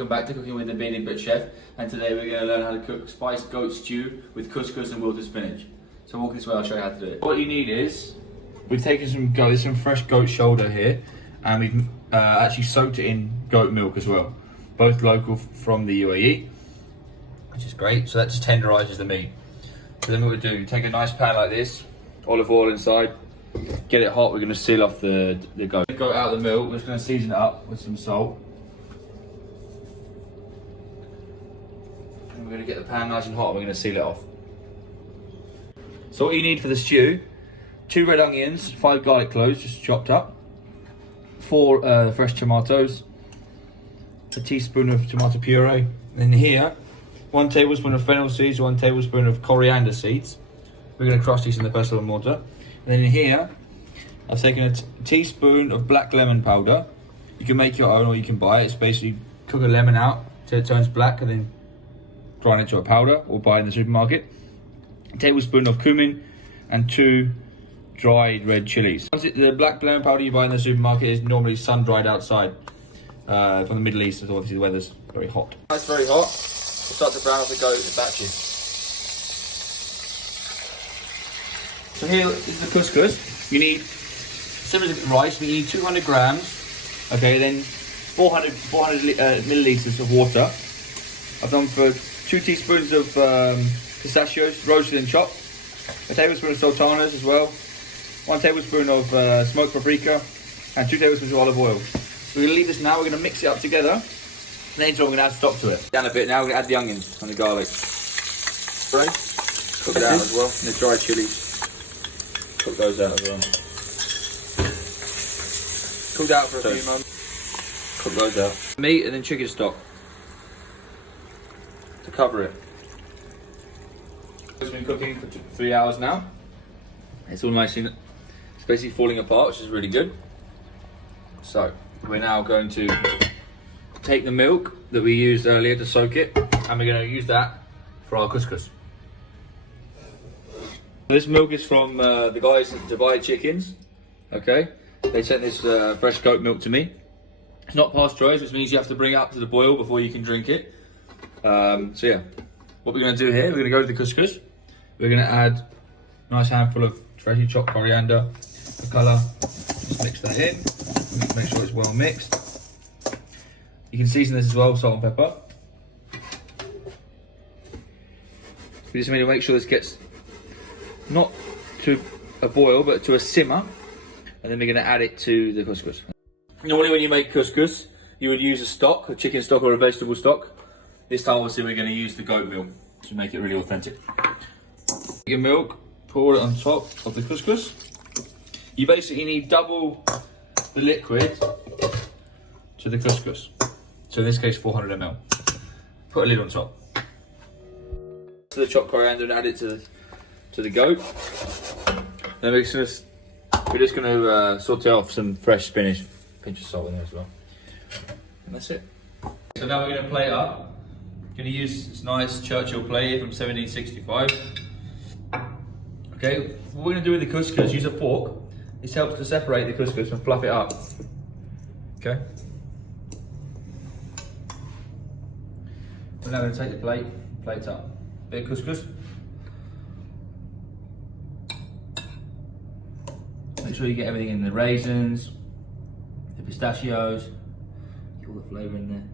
Welcome back to Cooking with the Bearded Brit Chef, and today we're going to learn how to cook spiced goat stew with couscous and wilted spinach. So walk this way, I'll show you how to do it. What you need is, we've taken some fresh goat shoulder here, and we've actually soaked it in goat milk as well. Both local from the UAE, which is great. So that just tenderises the meat. So then what we do, take a nice pan like this, olive oil inside, get it hot, we're going to seal off the goat. Goat out of the milk, we're just going to season it up with some salt. We're going to get the pan nice and hot, we're going to seal it off. So what you need for the stew, 2 red onions, 5 garlic cloves just chopped up, 4 fresh tomatoes, a teaspoon of tomato puree, and then here 1 tablespoon of fennel seeds, 1 tablespoon of coriander seeds. We're going to crush these in the pestle and mortar. And then in here I've taken a teaspoon of black lemon powder. You can make your own or you can buy it. It's basically cook a lemon out till it turns black and then grind it to a powder or buy it in the supermarket. A tablespoon of cumin and 2 dried red chilies. The black lemon powder you buy in the supermarket is normally sun dried outside from the Middle East, so obviously the weather's very hot. It's very hot. We'll start to brown off the goat in batches. So here is the couscous. You need, similar to rice, you need 200 grams. Okay, then 400 millilitres of water. I've done for 2 teaspoons of pistachios, roasted and chopped. A tablespoon of sultanas as well. 1 tablespoon of smoked paprika. And 2 tablespoons of olive oil. So we're going to leave this now, we're going to mix it up together. And then we're going to add stock to it. Down a bit now, we're going to add the onions and the garlic. Right? Cook it out as well. And the dried chilies. Cook those out as well. Cooked out for a few months. Cook those out. Meat and then chicken stock to cover it. It's been cooking for 3 hours now. It's all nicely, it's basically falling apart, which is really good. So we're now going to take the milk that we used earlier to soak it, and we're going to use that for our couscous. This milk is from the guys at Dubai Chickens. Okay, they sent this fresh goat milk to me. It's not pasteurized, which means you have to bring it up to the boil before you can drink it. So yeah, what we're going to do here, we're going to go to the couscous. We're going to add a nice handful of freshly chopped coriander for colour. Just mix that in. Make sure it's well mixed. You can season this as well with salt and pepper. We just need to make sure this gets not to a boil but to a simmer, and then we're going to add it to the couscous. Normally when you make couscous you would use a stock, a chicken stock or a vegetable stock. This time obviously we're going to use the goat milk to make it really authentic. Take your milk, pour it on top of the couscous. You basically need double the liquid to the couscous. So in this case 400 ml. Put a lid on top. To the chopped coriander and add it to the goat. Then we're just going to saute off some fresh spinach. Pinch of salt in there as well. And that's it. So now we're going to plate up. Going to use this nice Churchill plate here from 1765. Okay, what we're going to do with the couscous, use a fork. This helps to separate the couscous and fluff it up. Okay. We're now going to take the plate up. Bit of couscous. Make sure you get everything in, the raisins, the pistachios, get all the flavour in there.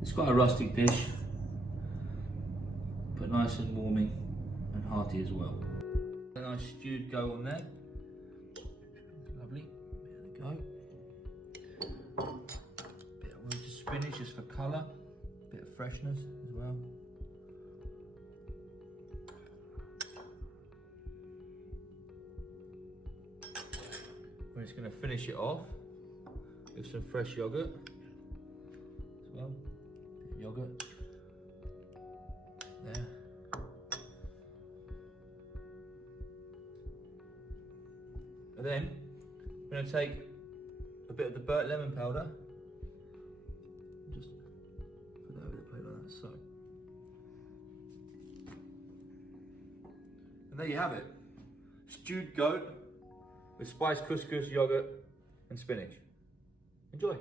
It's quite a rustic dish, but nice and warming and hearty as well. A nice stewed goat on there. Lovely. There we go. Bit of wilted spinach just for colour, bit of freshness as well. We're just going to finish it off with some fresh yogurt as well. Yogurt there. And then I'm going to take a bit of the burnt lemon powder, just put that over the plate like that, so. And there you have it, stewed goat with spiced couscous, yogurt and spinach. Enjoy.